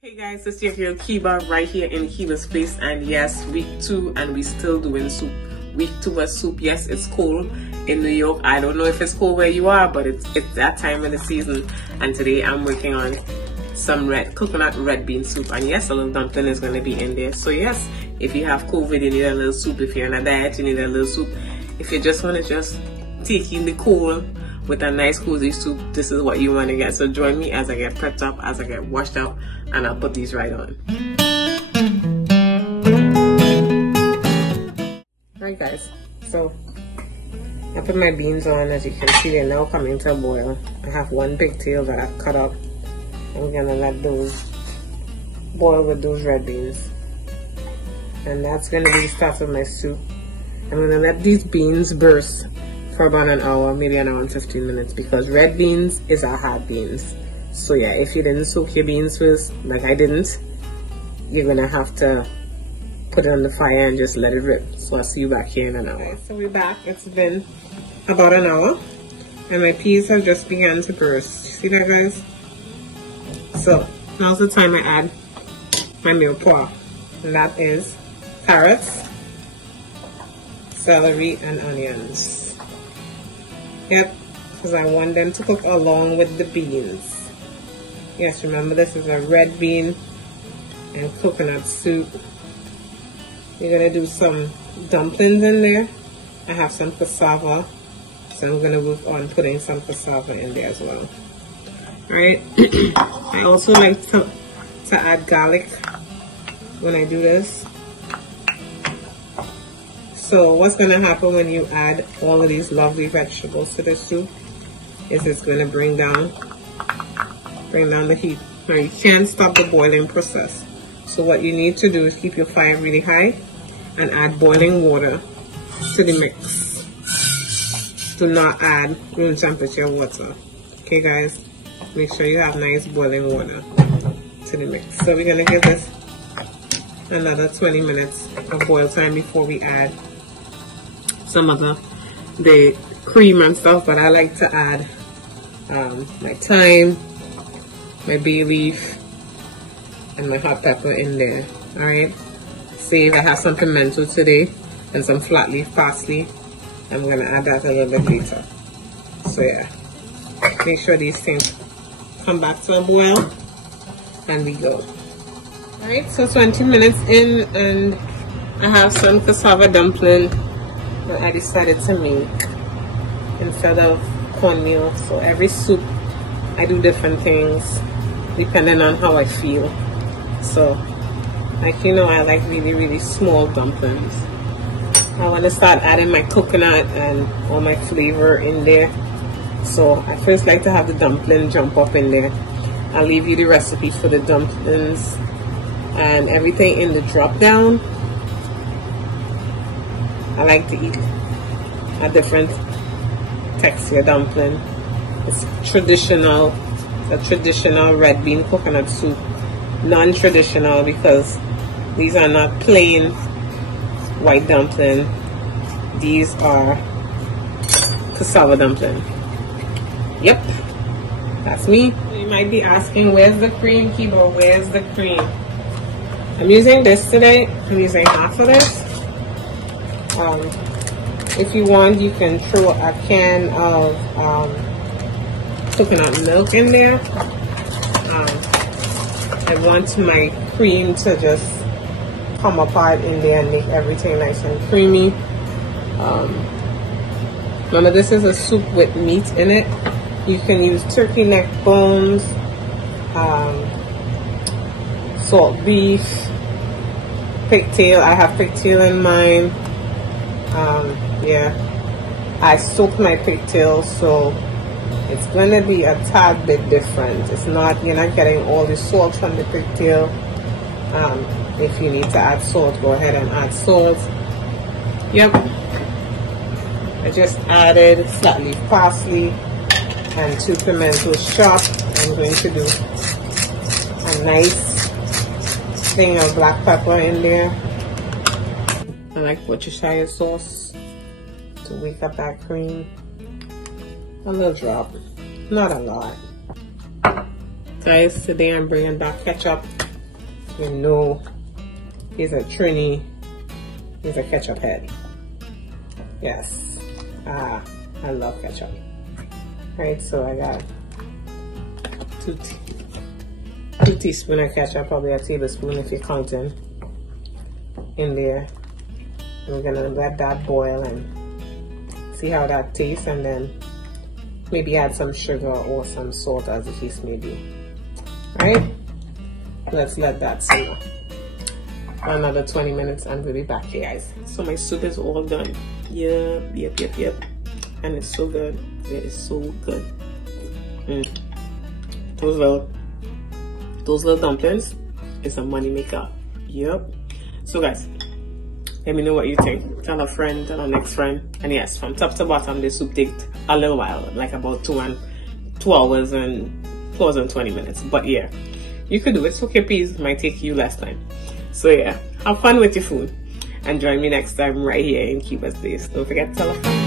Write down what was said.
Hey guys, it's your girl Kiba right here in Kiba's place, and yes, week 2 and we still doing soup. Week 2 was soup. Yes, it's cold in New York. I don't know if it's cold where you are, but it's that time of the season. And today I'm working on some coconut red bean soup, and yes, a little dumpling is going to be in there. So yes, if you have COVID, you need a little soup. If you're on a diet, you need a little soup. If you just want to just take in the cold with a nice cozy soup, this is what you want to get. So join me as I get prepped up, as I get washed up, and I'll put these right on. Alright guys, so I put my beans on. As you can see, they're now coming to a boil. I have one pigtail that I've cut up. I'm gonna let those boil with those red beans, and that's gonna be the start of my soup. I'm gonna let these beans burst for about an hour, maybe an hour and 15 minutes, because red beans is our hard beans. So yeah, if you didn't soak your beans first, like I didn't, you're gonna have to put it on the fire and just let it rip. So I'll see you back here in an hour. Right, so we're back. It's been about an hour and my peas have just begun to burst. See that, guys? So now's the time I add my meal pork, and that is carrots, celery, and onions. Yep, because I want them to cook along with the beans. Yes, remember this is a red bean and coconut soup. You're gonna do some dumplings in there. I have some cassava, so I'm gonna work on putting some cassava in there as well. Alright, I also like to add garlic when I do this. So what's gonna happen when you add all of these lovely vegetables to the soup is it's gonna bring down the heat. Now you can't stop the boiling process. So what you need to do is keep your fire really high and add boiling water to the mix. Do not add room temperature water. Okay guys, make sure you have nice boiling water to the mix. So we're gonna give this another 20 minutes of boil time before we add some of the cream and stuff, but I like to add my thyme, my bay leaf, and my hot pepper in there. Alright, see, I have some pimentos today and some flat leaf parsley. I'm gonna add that a little bit later. So yeah, make sure these things come back to a boil and we go. Alright, so 20 minutes in and I have some cassava dumpling that I decided to make instead of cornmeal. So every soup I do different things depending on how I feel. So like, you know, I like really small dumplings. I want to start adding my coconut and all my flavor in there. So I first like to have the dumpling jump up in there. I'll leave you the recipe for the dumplings and everything in the drop down. I like to eat a different texture dumpling. It's traditional, a traditional red bean coconut soup. Non-traditional because these are not plain white dumpling. These are cassava dumpling. Yep, that's me. You might be asking, where's the cream, Kiba? Where's the cream? I'm using this today. I'm using half of this. If you want, you can throw a can of coconut milk in there. I want my cream to just come apart in there and make everything nice and creamy. Remember, this is a soup with meat in it. You can use turkey neck bones, salt beef, pigtail. I have pigtail in mine. Yeah, I soak my pigtail, so it's going to be a tad bit different. It's not, you're not getting all the salt from the pigtail. If you need to add salt, go ahead and add salt. Yep, I just added flat leaf parsley and 2 pimentos chopped. I'm going to do a nice thing of black pepper in there. I like Worcestershire sauce to wake up that cream. A little drop, not a lot. Guys, today I'm bringing back ketchup. You know he's a Trini, he's a ketchup head. Yes. I love ketchup. Right, so I got two teaspoons of ketchup, probably a tablespoon if you're counting, in there. We're gonna let that boil and see how that tastes, and then maybe add some sugar or some salt as the case may be. Alright, let's let that simmer for another 20 minutes and we'll be back here, guys. So my soup is all done. Yep. And it's so good. It is so good. Those little dumplings is a money maker. Yep. So guys, let me know what you think. Tell a friend, tell a next friend. And yes, from top to bottom, the soup takes a little while, like about 2 hours and 20 minutes. But yeah, you could do it. So peas might take you less time. So yeah, have fun with your food. And join me next time right here in Kiba's Place. Don't forget to tell a friend.